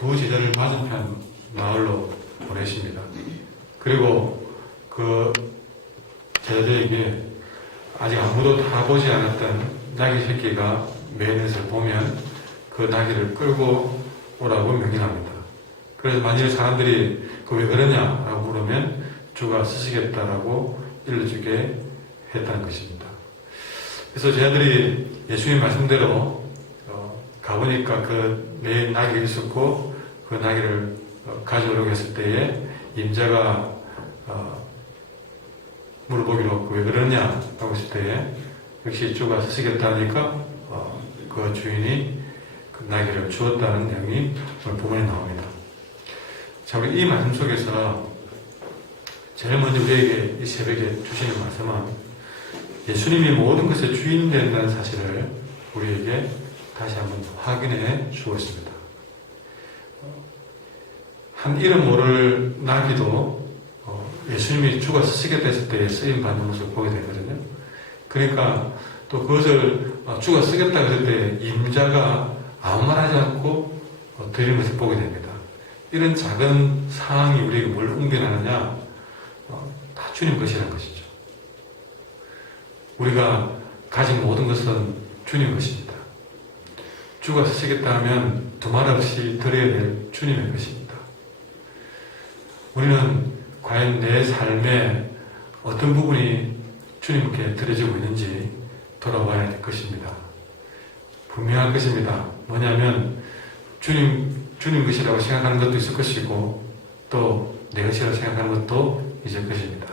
두 제자를 맞은편 마을로 보내십니다. 그리고 그 제자들에게 아직 아무도 타보지 않았던 나귀 새끼가 매는 것을 보면 그 나귀를 끌고 오라고 명령합니다. 그래서 만일 사람들이 그 왜 그러냐라고 물으면 주가 쓰시겠다라고 일러주게 했다는 것입니다. 그래서 제자들이 예수님 말씀대로 가보니까 그 매인 나귀가 있었고 그 나귀를 가져오려고 했을 때에 임자가 물어보기로 왜 그러냐라고 했을 때에 역시 주가 쓰시겠다 하니까 그 주인이 그 나귀를 주었다는 내용이 오늘 본문에 나옵니다. 자, 우리 이 말씀 속에서 제일 먼저 우리에게 이 새벽에 주시는 말씀은 예수님이 모든 것의 주인 된다는 사실을 우리에게 다시 한번 확인해 주었습니다. 한 이름 모를 나귀도 예수님이 주가 쓰시겠다 했을 때 쓰임 받는 모습을 보게 되거든요. 그러니까 또 그것을 주가 쓰겠다 했을 때 임자가 아무 말 하지 않고 드리는 것을 보게 됩니다. 이런 작은 상황이 우리에게 뭘 웅변하느냐? 다 주님 것이라는 것이죠. 우리가 가진 모든 것은 주님 것입니다. 주가 쓰시겠다 하면 두말 없이 드려야 될 주님의 것입니다. 우리는 과연 내 삶의 어떤 부분이 주님께 드려지고 있는지 돌아봐야 될 것입니다. 분명한 것입니다. 뭐냐면 주님 것이라고 생각하는 것도 있을 것이고 또 내 것이라고 생각하는 것도 있을 것입니다.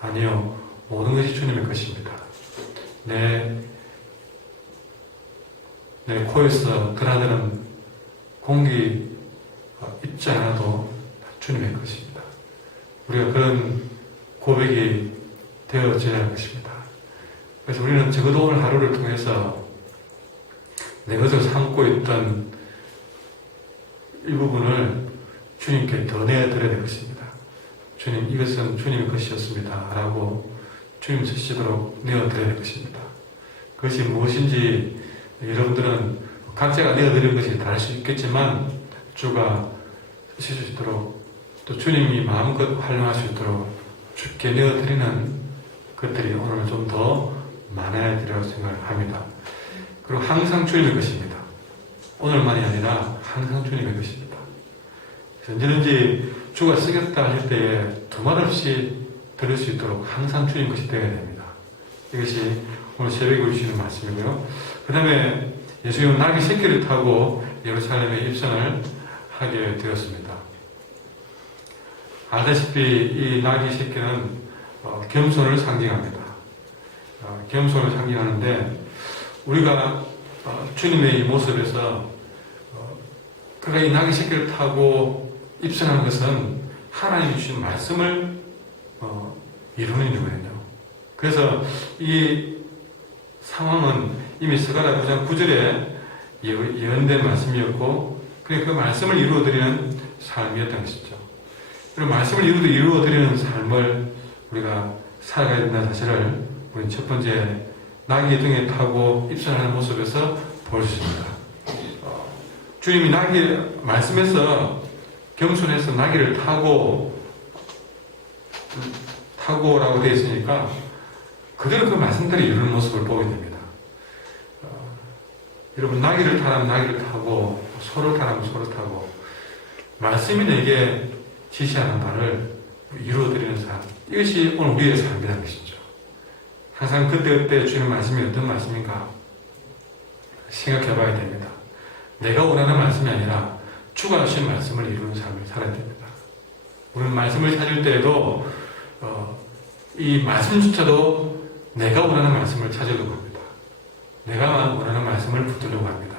아니요, 모든 것이 주님의 것입니다. 내 코에서 드나드는 공기 입지 않아도 주님의 것입니다. 우리가 그런 고백이 되어져야 할 것입니다. 그래서 우리는 적어도 오늘 하루를 통해서 내 것을 삼고 있던 일부분을 주님께 더 내드려야 될 것입니다. 주님, 이것은 주님의 것이었습니다. 라고 주님 쓰시도록 내어드려야 될 것입니다. 그것이 무엇인지 여러분들은 각자가 내어드리는 것이 다를 수 있겠지만 주가 쓰실 수 있도록 또 주님이 마음껏 활용할 수 있도록 주께 내어드리는 것들이 오늘 좀 더 많아야 되리라고 생각을 합니다. 그리고 항상 주님의 것입니다. 오늘만이 아니라 항상 주님의 것입니다. 언제든지 주가 쓰겠다 할 때에 두말 없이 들을 수 있도록 항상 주님 것이 되어야 됩니다. 이것이 오늘 새벽에 주시는 말씀이고요. 그 다음에 예수님은 나귀 새끼를 타고 예루살렘에 입성을 하게 되었습니다. 알다시피 이 나귀 새끼는 겸손을 상징합니다. 겸손을 상징하는데 우리가 주님의 이 모습에서 그가 이 나귀 새끼를 타고 입성하는 것은 하나님이 주신 말씀을 이루는 일이거든요. 그래서 이 상황은 이미 스가랴 9장 9절에 예언된 말씀이었고 그 말씀을 이루어드리는 삶이었던 것이죠. 그리고 말씀을 이루어드리는 삶을 우리가 살아가야 된다는 사실을 우리는 첫 번째 나귀 등에 타고 입성하는 모습에서 볼 수 있습니다. 주님이 말씀에서 겸손해서 나귀를 타고라고 되어 있으니까 그대로 그 말씀들이 이루는 모습을 보게 됩니다. 여러분, 나귀를 타라면 나귀를 타고, 소를 타라면 소를 타고, 말씀이 내게 지시하는 바를 이루어드리는 삶. 이것이 오늘 우리의 삶이라는 것이죠. 항상 그때 주님 말씀이 어떤 말씀인가 생각해 봐야 됩니다. 내가 원하는 말씀이 아니라 주가 주신 말씀을 이루는 삶을 살아야 됩니다. 우리는 말씀을 찾을 때에도 이 말씀조차도 내가 원하는 말씀을 찾으려고 합니다. 내가 원하는 말씀을 붙들려고 합니다.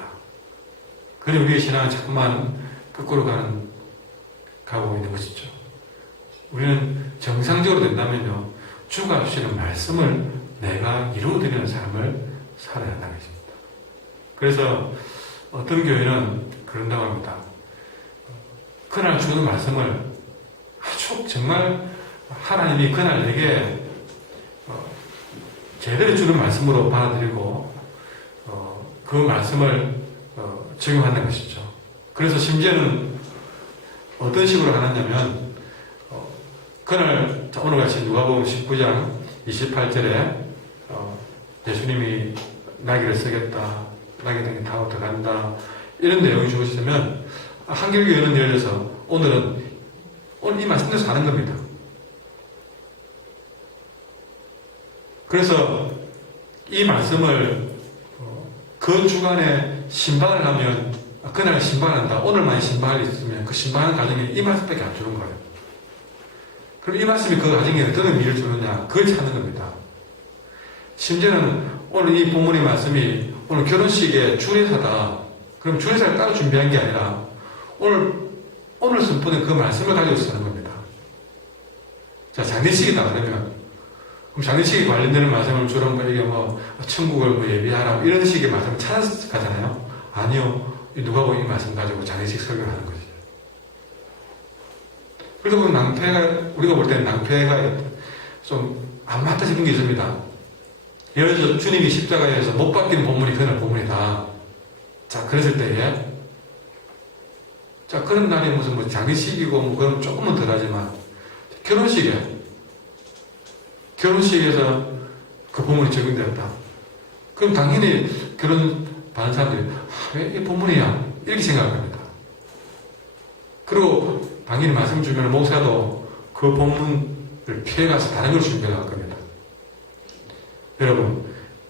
그런데 우리의 신앙은 자꾸만 거꾸로 가고 있는 것이죠. 우리는 정상적으로 된다면요, 주가 주시는 말씀을 내가 이루어드리는 삶을 살아야 한다는 것입니다. 그래서 어떤 교회는 그런다고 합니다. 그날 주는 말씀을 아주 정말 하나님이 그날 내게 제대로 주는 말씀으로 받아들이고 그 말씀을 적용한다는 것이죠. 그래서 심지어는 어떤 식으로 하느냐면 그날 오늘 같이 누가복음 19장 28절에 예수님이 나귀를 쓰겠다, 나귀 등에 타고 들어간다 이런 내용이 주어지면 한결교회는 예를 들어서 오늘 이 말씀대로 사는 겁니다. 그래서 이 말씀을 그 주간에 신방을 하면 그날 신방한다, 오늘만 신방할 일 있으면 그 신방하는 가정에 이 말씀밖에 안 주는 거예요. 그럼 이 말씀이 그 가정에 어떤 의미를 주느냐, 그걸 찾는 겁니다. 심지어는 오늘 이 본문의 말씀이 오늘 결혼식에 주례사다. 그럼 주례사를 따로 준비한 게 아니라 오늘 선포된 그 말씀을 가지고 쓰는 겁니다. 자, 장례식이다 그러면 그럼 장례식에 관련되는 말씀을 주로 이게 천국을 예비하라 이런 식의 말씀을 찾아서 가잖아요. 아니요, 누가 이 말씀 가지고 장례식 설교를 하는 거지. 그러다 보면 우리가 볼 때는 낭패가 좀 안 맞다 싶은 게 있습니다. 예를 들어서 주님이 십자가에서 못 박힌 본문이 그날 본문이다. 자, 그랬을 때에 자, 그런 날이 무슨 장례식이고 그건 조금은 덜하지만 결혼식에서 그 본문이 적용되었다. 그럼 당연히 결혼 받는 사람들이 왜 이 본문이야? 이렇게 생각합니다. 그리고 당연히 말씀 주면 목사도 그 본문을 피해가서 다른 걸 준비해 갈 겁니다. 여러분,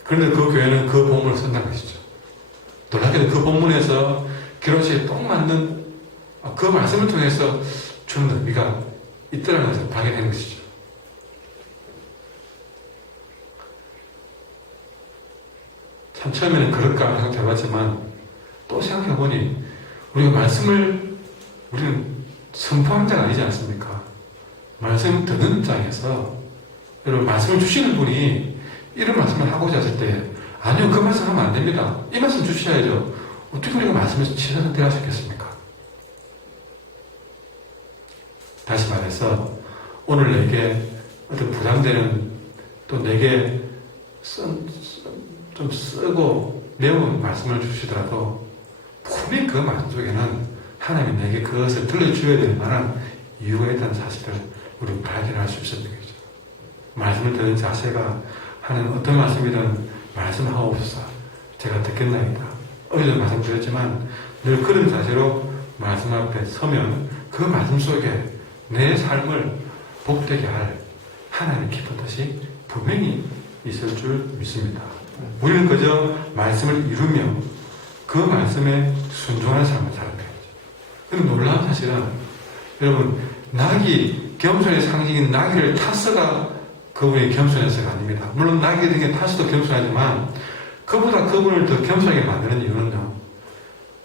그런데 그 교회는 그 본문을 쓴다는 것이죠. 놀랍게도 그 본문에서 결혼식에 딱 맞는 그 말씀을 통해서 주는 의미가 있더라는 것을 발견하는 것이죠. 참 처음에는 그럴까 생각해봤지만 또 생각해보니 우리가 말씀을 우리는 선포하는 자가 아니지 않습니까? 말씀 듣는 자에서 여러분 말씀을 주시는 분이 이런 말씀을 하고자 했을 때 아니요, 그 말씀 하면 안 됩니다. 이 말씀 주셔야죠. 어떻게 우리가 말씀에서 최선을 다하셨겠습니까? 다시 말해서 오늘 내게 어떤 부담되는 또 내게 좀 쓰고 매운 말씀을 주시더라도 분명히 그 말씀 속에는 하나님이 내게 그것을 들려주어야 될 만한 이유가 있다는 사실을 우리는 발견할 수 있었던 거죠. 말씀을 듣는 자세가 하는 어떤 말씀이든 말씀하옵소서 제가 듣겠나이다. 어제도 말씀드렸지만 늘 그런 자세로 말씀 앞에 서면 그 말씀 속에 내 삶을 복되게 할 하나님의 깊은 뜻이 분명히 있을 줄 믿습니다. 우리는 그저 말씀을 이루며 그 말씀에 순종하는 삶을 살아야 되죠. 그런데 놀라운 사실은 여러분 겸손의 상징인 나귀를 타서가 그분의 겸손해서가 아닙니다. 물론 나귀 등에 타서도 겸손하지만 그보다 그분을 더 겸손하게 만드는 이유는요,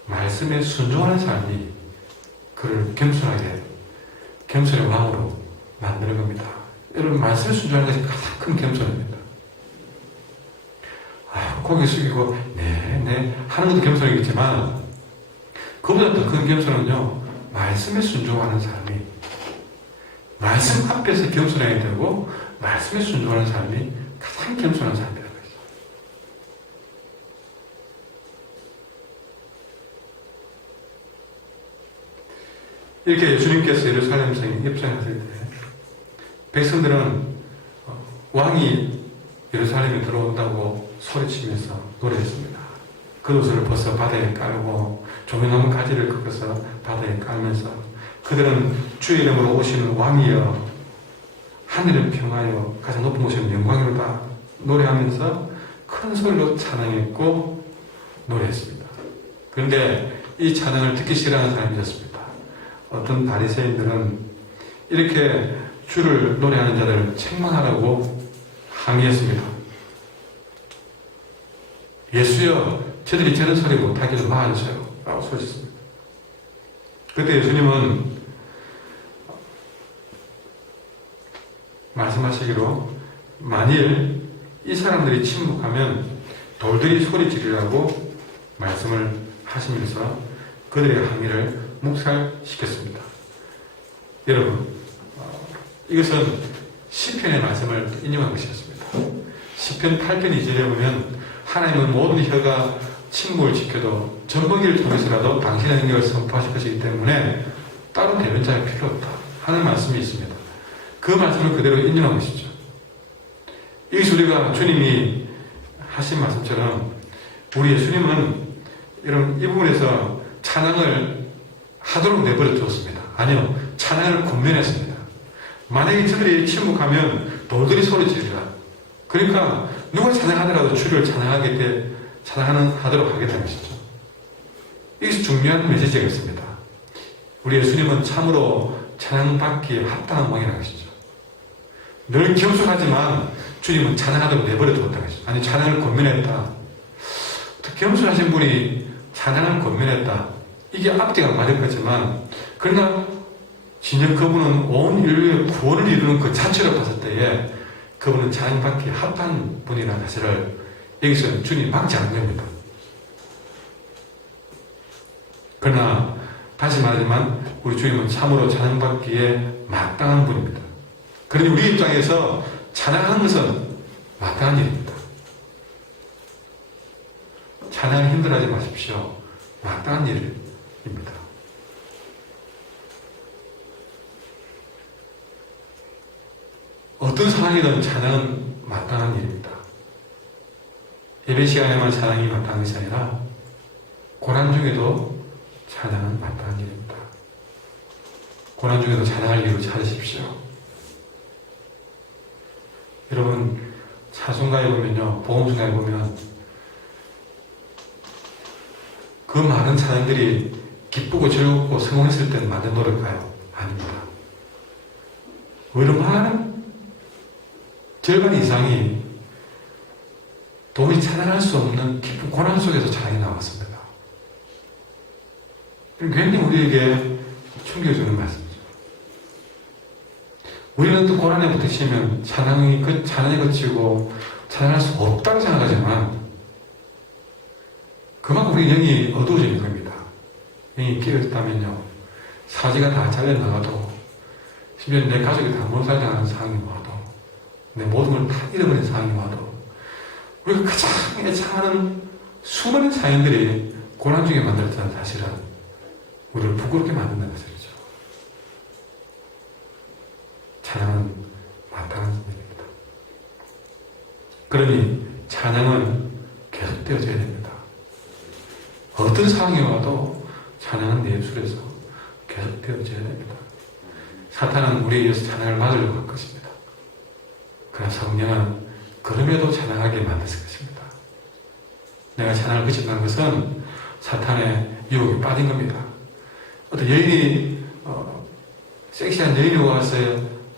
말씀에 순종하는 삶이 그를 겸손의 왕으로 만드는 겁니다. 여러분 말씀에 순종하는 것이 가장 큰 겸손입니다. 고개 숙이고 네 하는 것도 겸손이겠지만 그보다 더 큰 겸손은요, 말씀에 순종하는 사람이 말씀 앞에서 겸손해야 되고 말씀에 순종하는 삶이 가장 겸손한 삶이라는 거죠. 이렇게 예수님께서 예루살렘 성에 입성하실 때 백성들은 왕이 예루살렘에 들어온다고 소리치면서 노래했습니다. 겉옷을 벗어 바다에 깔고 조명나무 가지를 꺾어서 바다에 깔면서 그들은 주의 이름으로 오시는 왕이여 하늘은 평하여 가장 높은 곳은 영광이로다 노래하면서 큰 소리로 찬양했고 노래했습니다. 그런데 이 찬양을 듣기 싫어하는 사람이 있었습니다. 어떤 바리새인들은 이렇게 주를 노래하는 자를 책망하라고 항의했습니다. 예수여, 저들이 저런 소리 못하기를 막아주세요 라고 소리했습니다. 그때 예수님은 말씀하시기로 만일 이 사람들이 침묵하면 돌들이 소리 지르라고 말씀을 하시면서 그들의 항의를 묵살시켰습니다. 여러분, 이것은 시편의 말씀을 인용한 것이었습니다. 시편 8편 2절에 보면 하나님은 모든 혀가 침묵을 지켜도 전범기를 통해서라도 당신의 능력을 선포하실 것이기 때문에 다른 대변자가 필요 없다 하는 말씀이 있습니다. 그 말씀을 그대로 인용하고 계시죠. 여기서 우리가 주님이 하신 말씀처럼 우리 예수님은 이 부분에서 찬양을 하도록 내버려 두었습니다. 아니요, 찬양을 권면했습니다. 만약에 저들이 침묵하면 돌들이 소리 지르라. 그러니까 누가 찬양하더라도 주를 찬양하도록 하겠다는 것이죠. 여기서 중요한 메시지가 있습니다. 우리 예수님은 참으로 찬양받기에 합당한 왕이라는 것이죠. 늘 겸손하지만 주님은 찬양하도록 내버려 두었다는 것이죠. 아니, 찬양을 권면했다. 겸손하신 분이 찬양을 권면했다. 이게 앞뒤가 맞을 거지만, 그러나 진정 그분은 온 인류의 구원을 이루는 그 자체로 봤을 때에 그분은 찬양받기에 합한 분이라는 사실을 여기서 주님이 막지 않는 겁니다. 그러나 다시 말하지만 우리 주님은 참으로 찬양받기에 마땅한 분입니다. 그러니 우리 입장에서 찬양하는 것은 마땅한 일입니다. 찬양 힘들어하지 마십시오. 마땅한 일입니다. 어떤 상황이든 찬양은 마땅한 일입니다. 예배 시간에만 찬양이 마땅한 것이 아니라 고난 중에도 찬양은 마땅한 일입니다. 고난 중에도 찬양할 이유를 찾으십시오. 여러분, 찬송가에 보면요, 복음성가에 보면 그 많은 찬양들이 기쁘고 즐겁고 성공했을 때는 만든 노래일까요? 아닙니다. 오히려 많은 절반 이상이 도무지 찬양할 수 없는 깊은 고난 속에서 찬양이 나왔습니다. 굉장히 우리에게 충격을 주는 말씀이죠. 우리는 또 고난에 부딪히면 찬양이 거치고 찬양할 수 없다고 생각하지만 그만큼 우리 영이 어두워지는 겁니다. 영이 깨어졌다면요, 사지가 다 잘려나가도, 심지어 내 가족이 다 못 살아가는 상황이 와도, 내 모든 걸 다 잃어버린 상황이 와도, 우리가 가장 애착하는 수많은 사연들이 고난 중에 만들었다는 사실은 우리를 부끄럽게 만든다는 사실이죠. 찬양은 마땅한 일입니다. 그러니 찬양은 계속되어져야 됩니다. 어떤 상황이 와도 찬양은 내 입술에서 계속되어져야 됩니다. 사탄은 우리에 의해서 찬양을 막으려고 할 것입니다. 그러나 성령은 그럼에도 찬양하게 만드실 것입니다. 내가 찬양을 그친다는 것은 사탄의 유혹에 빠진 겁니다. 어떤 여인이 섹시한 여인이 와서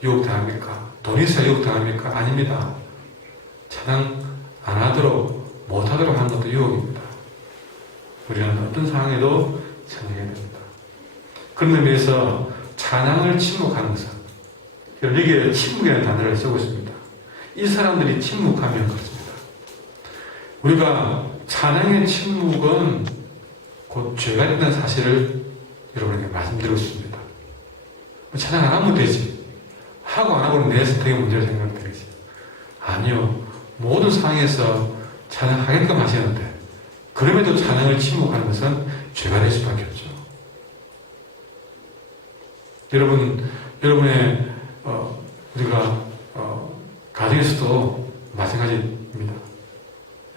유혹당합니까? 돈이 있어야 유혹당합니까? 아닙니다. 찬양 안 하도록 못하도록 하는 것도 유혹입니다. 우리는 어떤 상황에도 찬양해야 됩니다. 그런 의미에서 찬양을 침묵하는 것은, 여기에 침묵이라는 단어를 쓰고 있습니다. 이 사람들이 침묵하면 그렇습니다. 우리가 찬양의 침묵은 곧 죄가 된다는 사실을 여러분에게 말씀드리고 싶습니다. 찬양 안 하면 되지. 하고 안 하고는 내 선택의 문제를 생각되겠지. 아니요. 모든 상황에서 찬양하게끔 하시는데, 그럼에도 찬양을 침묵하는 것은 죄가 될 수밖에 없죠. 여러분의 우리가 가정에서도 마찬가지입니다.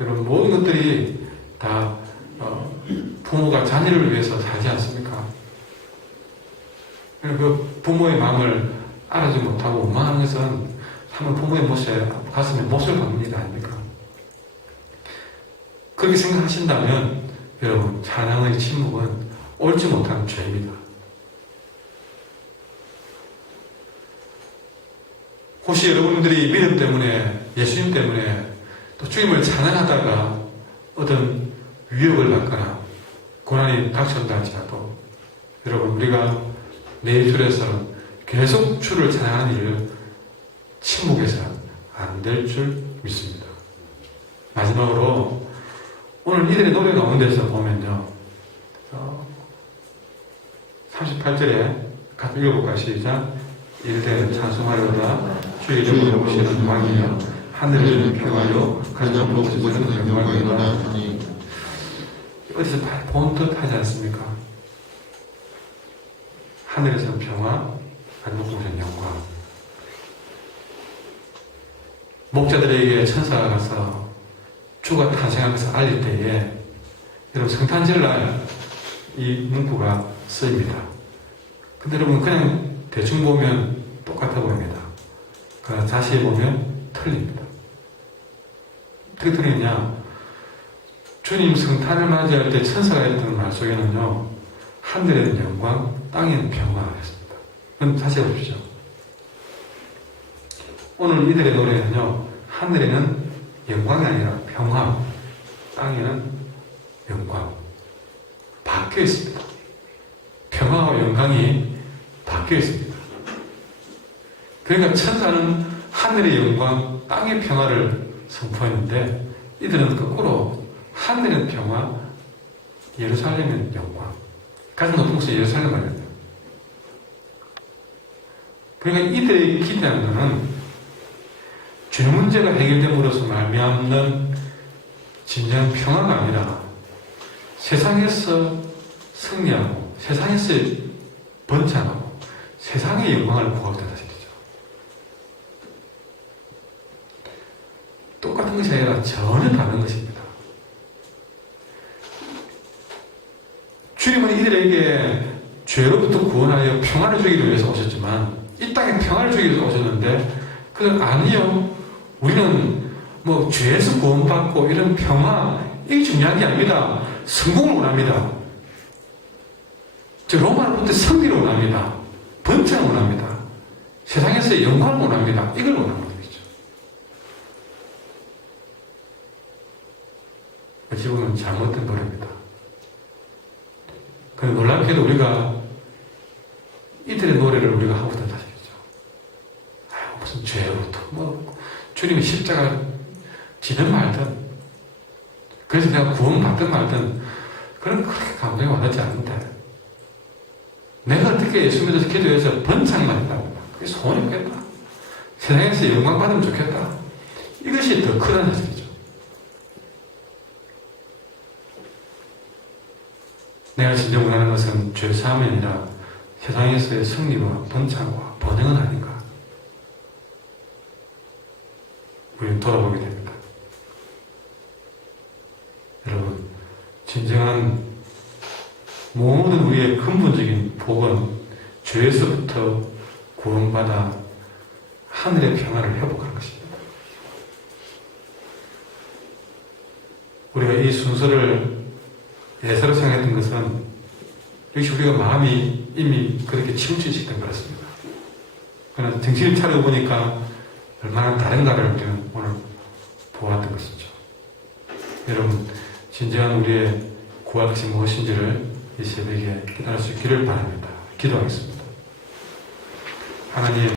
여러분, 모든 것들이 다 부모가 자녀를 위해서 살지 않습니까? 그 부모의 마음을 알아주지 못하고 원망하는 것은 한번 부모의 가슴에 못을 박는 일 아닙니까? 그렇게 생각하신다면 여러분, 찬양의 침묵은 옳지 못한 죄입니다. 혹시 여러분들이 믿음 때문에, 예수님 때문에 또 주님을 찬양하다가 어떤 위협을 받거나 고난이 닥쳐온다 할지라도, 여러분, 우리가 내 입술에서는 계속 주를 찬양하는 일을 침묵해서는 안 될 줄 믿습니다. 마지막으로 오늘 이들의 노래 나오는 데서 보면요, 38절에 같이 읽어볼까요? 시작. 이르되 찬송하려다 주의 이름을 모시는 왕이여 하늘을 평하여 가장 높으시는 영광이로다 하니. 어디서 본 듯 하지 않습니까? 하늘에서는 평화, 하늘에서는 영광. 목자들에게 천사가 가서 주가 탄생하면서 알릴 때에 여러분 성탄절날 이 문구가 쓰입니다. 근데 여러분 그냥 대충 보면 똑같아 보입니다. 그러나 자세히 보면 틀립니다. 어떻게 틀리냐? 주님 성탄을 맞이할 때 천사가 했던 말 속에는요, 하늘에는 영광, 땅에는 평화였습니다. 그럼 다시 해보시죠. 오늘 이들의 노래는요, 하늘에는 영광이 아니라 평화, 땅에는 영광. 바뀌어 있습니다. 평화와 영광이 바뀌어 있습니다. 그러니까 천사는 하늘의 영광, 땅의 평화를 선포했는데 이들은 거꾸로 하늘은 평화, 예루살렘은 영광. 가장 높은 곳은 예루살렘 말이에요. 그러니까 이들의 기대하는 것은 죄 문제가 해결됨으로써 말미암는 진정한 평화가 아니라 세상에서 승리하고 세상에서 번창하고 세상의 영광을 구하겠다는 것이죠. 똑같은 것이 아니라 전혀 다른 것입니다. 주님은 이들에게 죄로부터 구원하여 평화를 주기 위해서 오셨지만 이 땅에 평화를 주기 위해서 오셨는데 그건 아니요. 우리는 뭐 죄에서 구원받고 이런 평화 이게 중요한 게 아닙니다. 성공을 원합니다. 저 로마로부터 승리를 원합니다. 번창을 원합니다. 세상에서 영광을 원합니다. 이걸 원하는 거죠. 어찌 보면 잘못된 노래입니다. 그런데 놀랍게도 우리가 이들의 노래를 우리가 하고 있다는 사실이죠. 무슨 죄로부터 뭐 주님이 십자가 지는 말든 그래서 내가 구원받든 말든 그런 그렇게 감정이 와닿지 않는데 내가 어떻게 예수 믿어서 기도해서 번창만 했다고 그게 소원이 없겠다. 세상에서 영광 받으면 좋겠다. 이것이 더 크다는 사실이죠. 내가 진정 원하는 것은 죄사함이 아니라 세상에서의 승리와 번창과 번영은 아닌가. 우리는 돌아보게 됩니다. 여러분, 진정한 모든 우리의 근본적인 복은 죄에서부터 구원받아 하늘의 평화를 회복하는 것입니다. 우리가 이 순서를 예사로 생각했던 것은 역시 우리가 마음이 이미 그렇게 치우쳐지기 그렇습니다. 그러나 정신을 차려보니까 얼마나 다른가를 우리는 오늘 보았던 것이죠. 여러분, 진정한 우리의 구할 것이 무엇인지를 이 새벽에 깨달을 수 있기를 바랍니다. 기도하겠습니다. 하나님,